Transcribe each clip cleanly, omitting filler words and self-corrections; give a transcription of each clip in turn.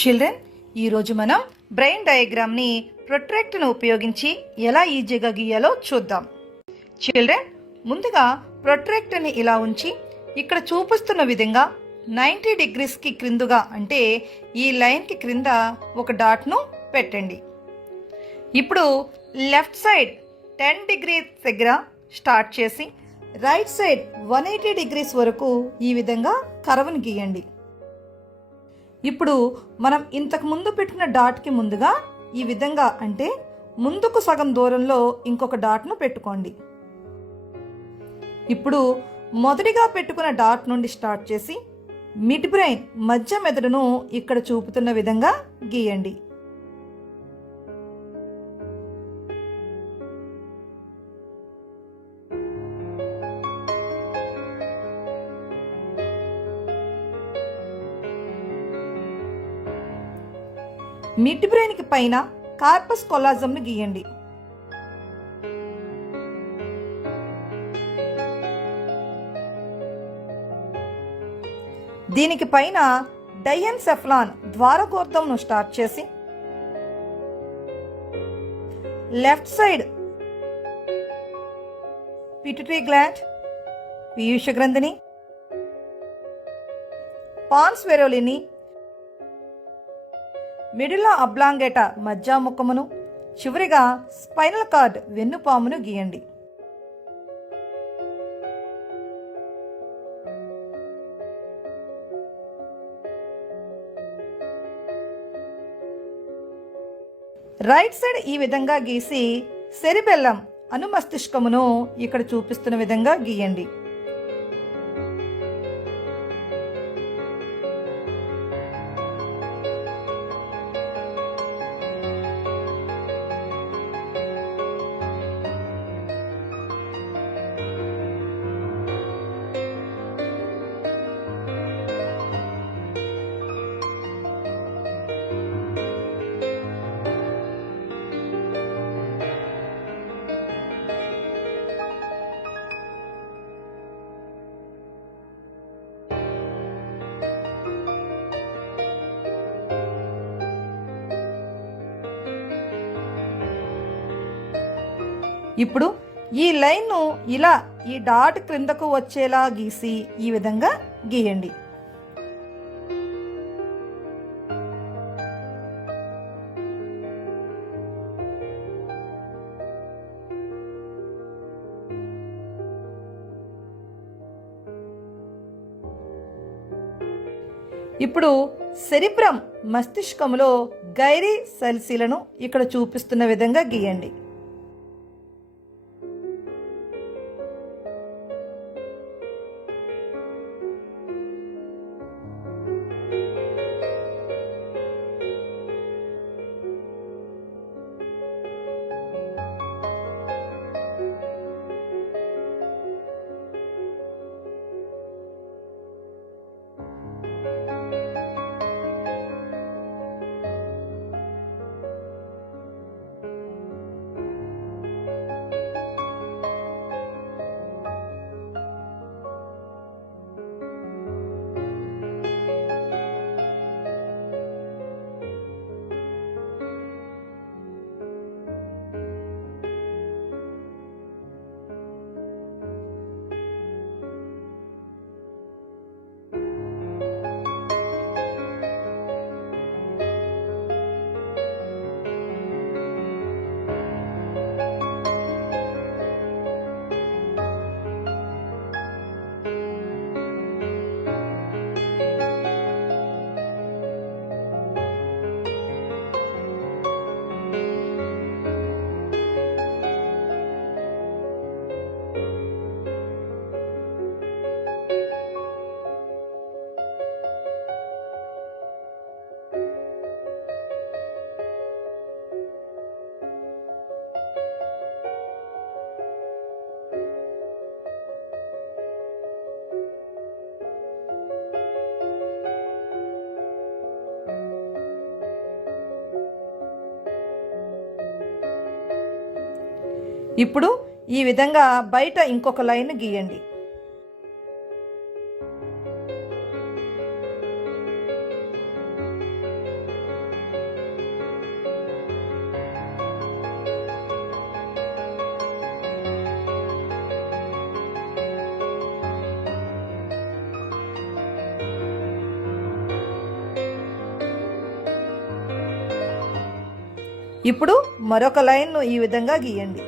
Children, ఈరోజు మనం brain డయాగ్రామ్ని ప్రొట్రాక్టర్ను ఉపయోగించి ఎలా ఈజీగా గీయాలో చూద్దాం. చిల్డ్రన్, ముందుగా ప్రొట్రాక్టర్ని ఇలా ఉంచి ఇక్కడ చూపిస్తున్న విధంగా 90 డిగ్రీస్కి క్రిందుగా అంటే ఈ లైన్కి క్రింద ఒక డాట్ను పెట్టండి. ఇప్పుడు లెఫ్ట్ సైడ్ 10 డిగ్రీస్ దగ్గర స్టార్ట్ చేసి రైట్ సైడ్ 180 డిగ్రీస్ వరకు ఈ విధంగా కర్వ్ని గీయండి. ఇప్పుడు మనం ఇంతకు ముందు పెట్టిన డాట్కి ముందుగా ఈ విధంగా అంటే ముందుకు సగం దూరంలో ఇంకొక డాట్ను పెట్టుకోండి. ఇప్పుడు మొదటిగా పెట్టుకున్న డాట్ నుండి స్టార్ట్ చేసి మిడ్ బ్రెయిన్ మధ్య మెదడును ఇక్కడ చూపుతున్న విధంగా గీయండి. మిడ్ బ్రెయిన్కి పైన కార్పస్ కొల్లాజంను గీయండి. దీనికి పైన డైఎన్సెఫలాన్ ద్వారగోర్ధంను స్టార్ట్ చేసి లెఫ్ట్ సైడ్ పిట్యూటరీ గ్లాండ్, పీయూష గ్రంథిని, పాన్స్ వెరోలిని, మిడిలా అబ్లాంగేటా మజ్జాముఖమును, చివరిగా స్పైనల్ కార్డ్ వెన్నుపామును గీయండి. రైట్ సైడ్ ఈ విధంగా గీసి సెరిబెల్లం అనుమస్తిష్కమును ఇక్కడ చూపిస్తున్న విధంగా గీయండి. ఇప్పుడు ఈ లైన్ను ఇలా ఈ డాట్ క్రిందకు వచ్చేలా గీసి ఈ విధంగా గీయండి. ఇప్పుడు సెరిబ్రమ్ మస్తిష్కములో గైరీ సెల్సీలను ఇక్కడ చూపిస్తున్న విధంగా గీయండి. ఇప్పుడు ఈ విధంగా బయట ఇంకొక లైన్ గీయండి. ఇప్పుడు మరొక లైన్ను ఈ విధంగా గీయండి.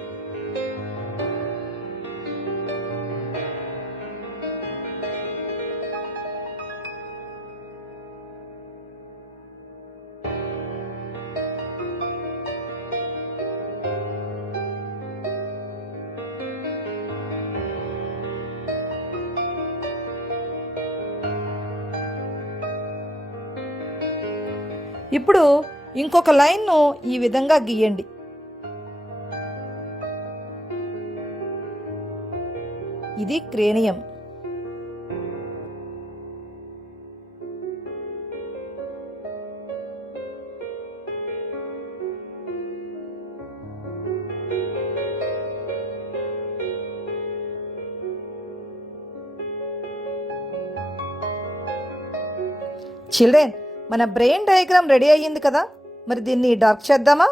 ఇప్పుడు ఇంకొక లైన్ను ఈ విధంగా గీయండి. ఇది క్రేనియం. చిల్డ్రన్, మన బ్రెయిన్ డయాగ్రామ్ రెడీ అయ్యింది కదా, మరి దీన్ని డార్క్ చేద్దామా?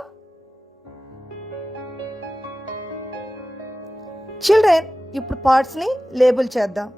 చిల్డ్రన్, ఇప్పుడు పార్ట్స్ని లేబుల్ చేద్దాం.